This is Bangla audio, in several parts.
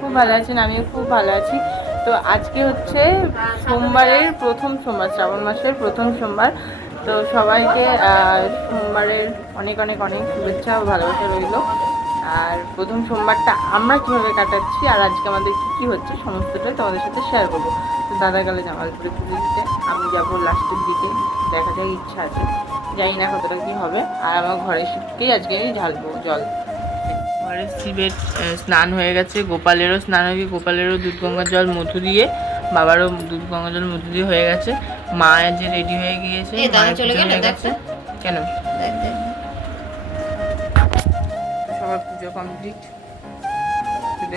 খুব ভালো আছেন, আমিও খুব ভালো আছি। তো আজকে হচ্ছে সোমবারের প্রথম সোমবার, শ্রাবণ মাসের প্রথম সোমবার। তো সবাইকে সোমবারের অনেক অনেক অনেক শুভেচ্ছা ও ভালোবাসা রইল। আর প্রথম সোমবারটা আমরা কীভাবে কাটাচ্ছি আর আজকে আমাদের কী কী হচ্ছে সমস্তটাই তোমাদের সাথে শেয়ার করব। তো দাদা গেলে জামালপুরে দিতে, আমি যাব লাস্টের দিকে, দেখা যাক ইচ্ছা আছে। জানি না কতটা কী হবে। আর আমার ঘরের শিবকেই আজকে ঢালবো জল। ঘরের শিবের স্নান হয়ে গেছে। গোপালেরও স্নান হয়ে গিয়ে গোপালেরও দুধ গঙ্গার জল মধু দিয়ে বাবারও দুধ গঙ্গার জল মধু দিয়ে হয়ে গেছে। মা যে রেডি হয়ে গিয়েছে চলে গেছে। কেন। সবার পুজো কমপ্লিট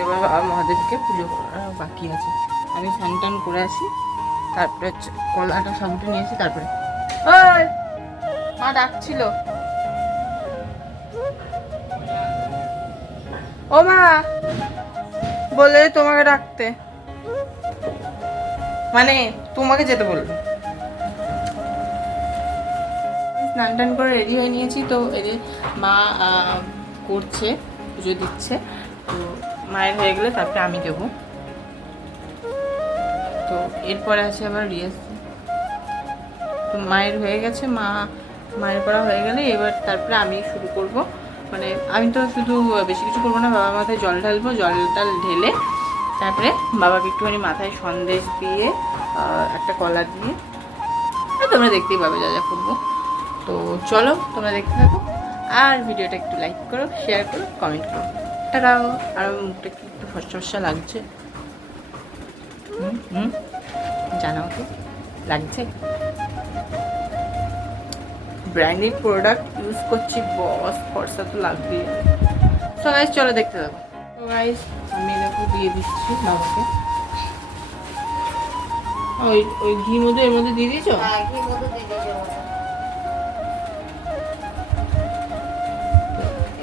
এবার বাবা মহাদেবকে পুজো করা বাকি আছে। আমি স্নান টান করে আসি। তারপরে কলাটা সাবুটা নিয়ে আসি তারপরে মা ডাকছিল। ও মা, বলে তোমাকে ডাকতে। মানে তোমাকে যেতে বলল স্নান টান করে রেডি হয়ে নিয়েছি, তো এই যে মা করছে, পুজো দিচ্ছে। তো মায়ের হয়ে গেলে তারপরে আমি দেবো। তো এরপরে আছে আবার রিয়াজ। তো মায়ের হয়ে গেছে, মা, মায়ের করা হয়ে গেলে এবার তারপরে আমি শুরু করব। মানে আমি তো শুধু বেশি কিছু করব না, বাবার মাথায় জল ঢালবো, জল টাল ঢেলে তারপরে বাবাকে একটুখানি মাথায় সন্দেশ দিয়ে একটা কলা দিয়ে তোমরা দেখতেই পাবে যা যা করব। তো চলো, তোমরা দেখতে থাকো, আর ভিডিওটা একটু লাইক করো শেয়ার করো কমেন্ট করো। টাকাও আর মুখটা একটু ফসা ফসা লাগছে জানাও তো লাগছে? ব্র্যান্ডেড প্রোডাক্ট ইউজ করছি বস খরচা তো লাগবে তো গাইজ চলো দেখতে থাকো। তো গাইজ আমি দেখো দিয়ে দিচ্ছি বাবাকে। ওই ওই ঘি মধু এর মধ্যে দিয়ে দিয়েছ? হ্যাঁ।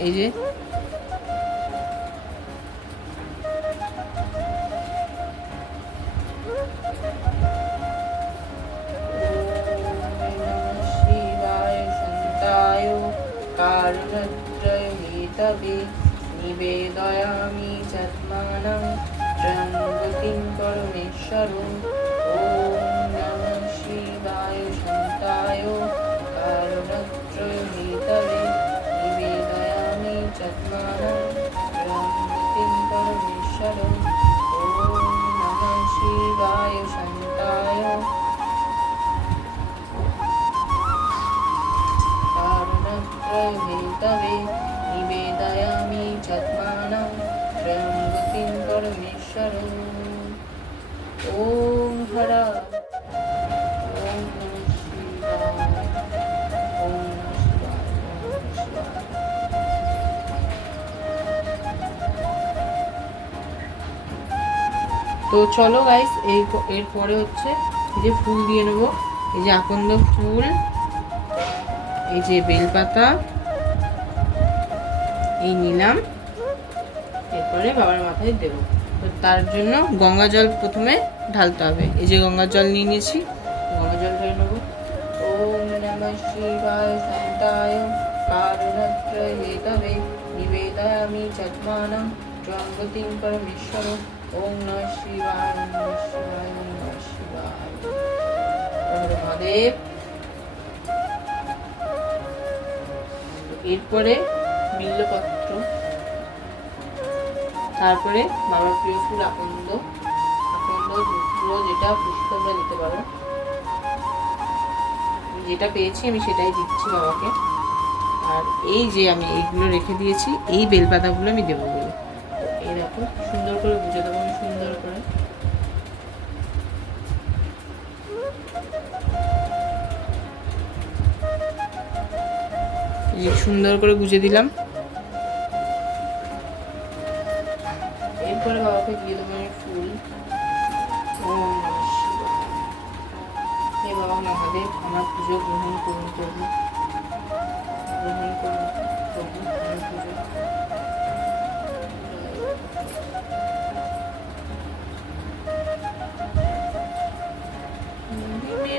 এই যে কারণত্রয়িতবে নিবেদয়ামি চাত্মানং ত্রয়ম্বকিং পরমেশ্বরং ওম নমঃ শিবায় সন্তায় त्र्यम्बकिं परमेश्वरम् ॐ हर ॐ नमः शिवाय ॐ नमः शिवाय ॐ नमः शिवाय তো চলো গাইস এই এরপরে হচ্ছে এই যে ফুল দিয়ে নেবো এই যে আকন্দ ফুল এই যে বেলপাতা এই নিলাম এরপরে বাবার মাথায় দেব তো তার জন্য গঙ্গা জল প্রথমে ঢালতে হবে। এই যে গঙ্গা জল নিয়ে নিয়েছি, গঙ্গা জল ঢেলে নেব। ওম নমঃ শিবায় শান্তায় পরমেশ্বর ওম নমঃ শিবায় মহাদেব। এরপরে বিল্লপত্র তারপরে বাবার প্রিয় ফুল আকন্দ। আকন্দ ধূপ্র যেটা খুশি তোমরা দিতে পারো। যেটা পেয়েছি আমি সেটাই দিচ্ছি বাবাকে। আর এই যে আমি এইগুলো রেখে দিয়েছি, এই বেলপাতাগুলো আমি দেবো বলে। এই দেখো সুন্দর করে বুঝে দেবো আমি সুন্দর করে। সুন্দর করে গুজে দিলাম।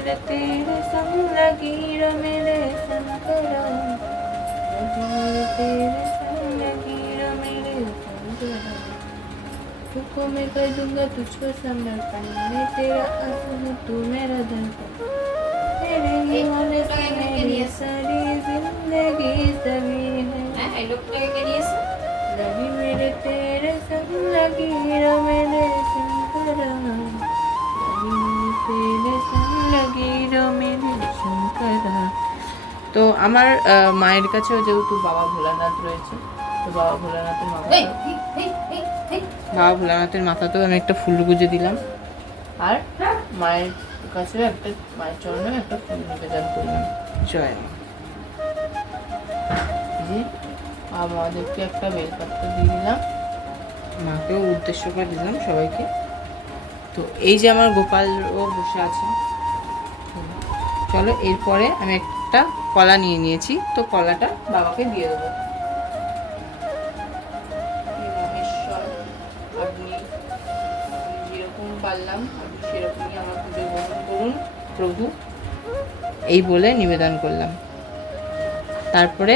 तेरे संग लगीर मेरे संग करो तेरे संग लगी मेरे संग तुझको मैं कर दूँगा तुझको समर्पण मैं तेरा असम तू मेरा धन तेरे ही होने से मेरी सारी ज़िंदगी सभी है। लगी मेरे तेरे संग लगी मेरे संग करो लगी मेरे तेरे संग তো আমার মায়ের কাছেও যেহেতু বাবা ভোলানাথ রয়েছে তো বাবা ভোলানাথের মাথা এই এই এই এই এই বাবা ভোলানাথের মাথাতেও আমি একটা ফুল গুজে দিলাম। আর মায়ের কাছেও একটা মায়ের চরণেও একটা ফুল নিবেদন করলাম। জয়। মা জি আমাদেরকে একটা বেলপাত্র দিয়ে দিলাম। মাকেও উদ্দেশ্য করে দিলাম সবাইকে। তো এই যে আমার গোপালও বসে আছে। চলো এরপরে আমি একটা কলা নিয়ে নিয়েছি। তো কলাটা বাবাকে দিয়ে দেবো। হে মহেশ্বর আপনি যেরকম পারলাম আপনি সেরকমই আমার পুজো গ্রহণ করুন। প্রভু এই বলে নিবেদন করলাম। তারপরে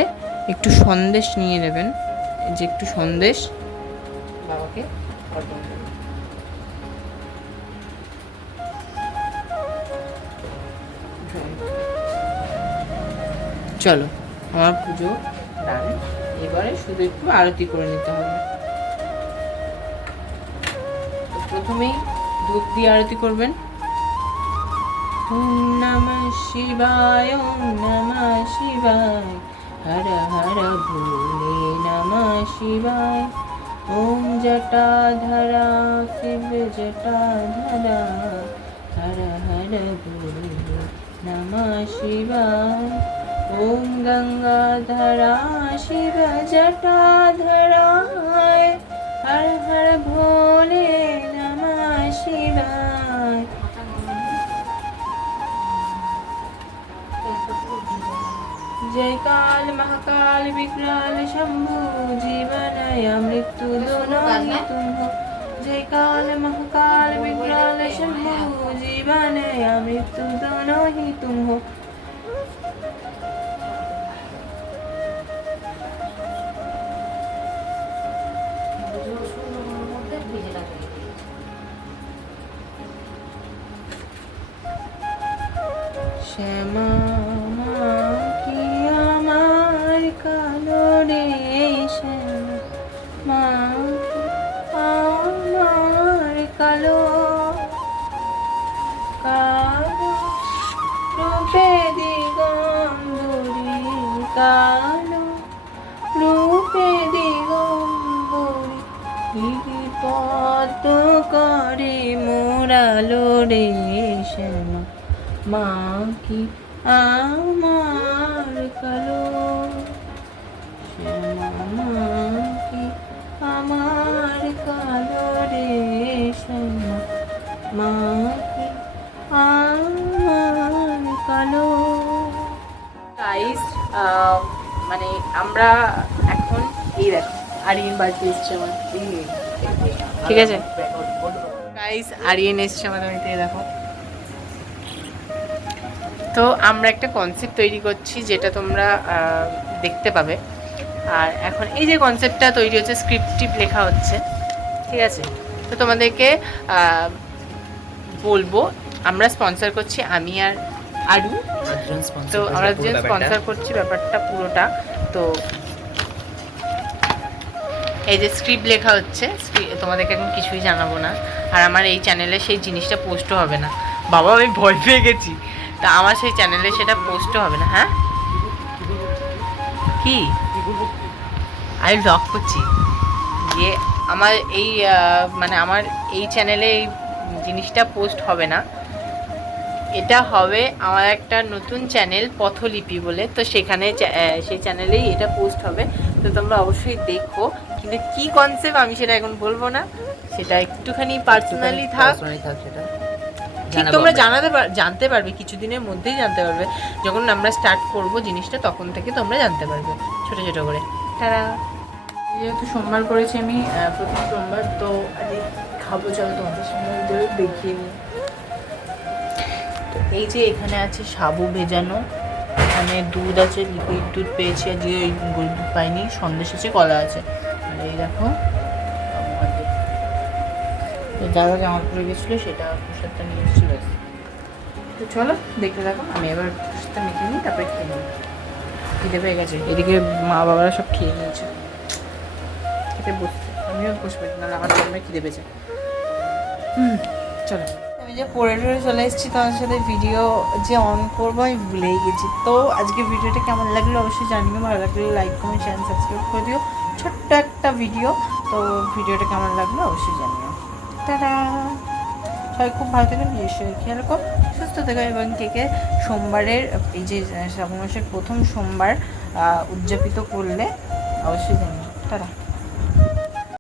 একটু সন্দেশ নিয়ে নেবেন। যে একটু সন্দেশ বাবাকে অর্পণ করুন। চলো, আমার পুজো এবারে শুধু একটু আরতি করে নিতে হবে। প্রথমেই দুধ দিয়ে আরতি করবেন। ওম নমঃ শিবায়, ওম নমঃ শিবায়, হর হর ভোলে নমঃ শিবায়। ওম জটাধরা, শিব জটাধরা, হর হর ভোলে নমঃ শিবায়। ॐ गङ्गाधरा शिवजटाधराय हर हर भोले नमः शिवाय जय काल महाकाल विकराल शंभु जीवनय मृत्यु दोनों ही तुम हो जय काल महाकाल विकराल शंभु जीवनय मृत्यु दोनों ही तुम हो মোরালো রে শ্যামা মা কি আমার কালো? শ্যামা মা কি আমার কালো রে শ্যামা মা কি আমার কালো? গাইস মানে আমরা এখন এই দেখো আরিয়ান বাড়িতে এসছে আমার। ঠিক আছে? গাইস আরিয়ান এসছে আমাদের বাড়িতে দেখো। তো আমরা একটা কনসেপ্ট তৈরি করছি যেটা তোমরা দেখতে পাবে। আর এখন এই যে কনসেপ্টটা তৈরি হচ্ছে স্ক্রিপ্টিভ লেখা হচ্ছে ঠিক আছে? তো তোমাদেরকে বলব আমরা স্পন্সর করছি আমি আর আরু। তো আমরা যে স্পন্সর করছি ব্যাপারটা পুরোটা। তো এই যে স্ক্রিপ্ট লেখা হচ্ছে তোমাদেরকে এখন কিছুই জানাব না। আর আমার এই চ্যানেলে সেই জিনিসটা পোস্টও হবে না। বাবা আমি ভয় পেয়ে গেছি। তা আমার সেই চ্যানেলে সেটা পোস্টও হবে না হ্যাঁ? কি? আমি ব্লগ করছি। যে আমার এই মানে আমার এই চ্যানেলে এই জিনিসটা পোস্ট হবে না। এটা হবে আমার একটা নতুন চ্যানেল পথলিপি বলে। তো সেখানে সেই চ্যানেলেই এটা পোস্ট হবে। তো তোমরা অবশ্যই দেখো। কিন্তু কি কনসেপ্ট আমি সেটা এখন বলব না। সেটা একটুখানি পার্সোনালি থাক। ঠিক তোমরা জানাতে জানতে পারবে কিছুদিনের মধ্যেই জানতে পারবে। যখন আমরা স্টার্ট করব জিনিসটা তখন থেকে তোমরা জানতে পারবে ছোট ছোট করে। তারা যেহেতু সোমবার করেছি আমি প্রথম সোমবার তো আজকে খাব চলো তোমাদের সঙ্গে দেখিয়ে নিই। তো এই যে এখানে আছে সাবু ভেজানো। এখানে দুধ আছে লিকুইড দুধ পেয়েছি আজকে ওই গরুর দুধ পাইনি সন্দেশ আছে কলা আছে। এই দেখো যা যা জামা পরে গেছিল সেটা প্রসাদটা নিয়ে চলে এসেছে তো চলো, দেখতে থাকো, আমি এবার প্রসাদটা মেখে নিই, তারপরে খেয়ে নিই খিদে পেয়ে গেছে, এদিকে মা বাবারা সব খেয়ে নিয়েছে। খেতে বসছে, আমিও বসবো, নাহলে আমার জন্য খিদে পেয়েছে। হুম, চলো। আমি যে পরে টরে চলে এসেছি তোমার সাথে ভিডিও যে অন করব, আমি ভুলেই গেছি। তো আজকে ভিডিওটা কেমন লাগল অবশ্যই জানিও, ভালো লাগলে লাইক কমেন্ট চ্যানেল সাবস্ক্রাইব করে দিও। ছোট্ট একটা ভিডিও তো ভিডিওটা কেমন লাগল অবশ্যই জানিও। তারা সবাই খুব ভালো থাকেন নিশ্চয়ই খেয়াল রাখো, সুস্থ থাকা এবং থেকে সোমবারের, এই যে, শ্রাবণ মাসের প্রথম সোমবার উদযাপিত করলে অবশ্যই জানি তারা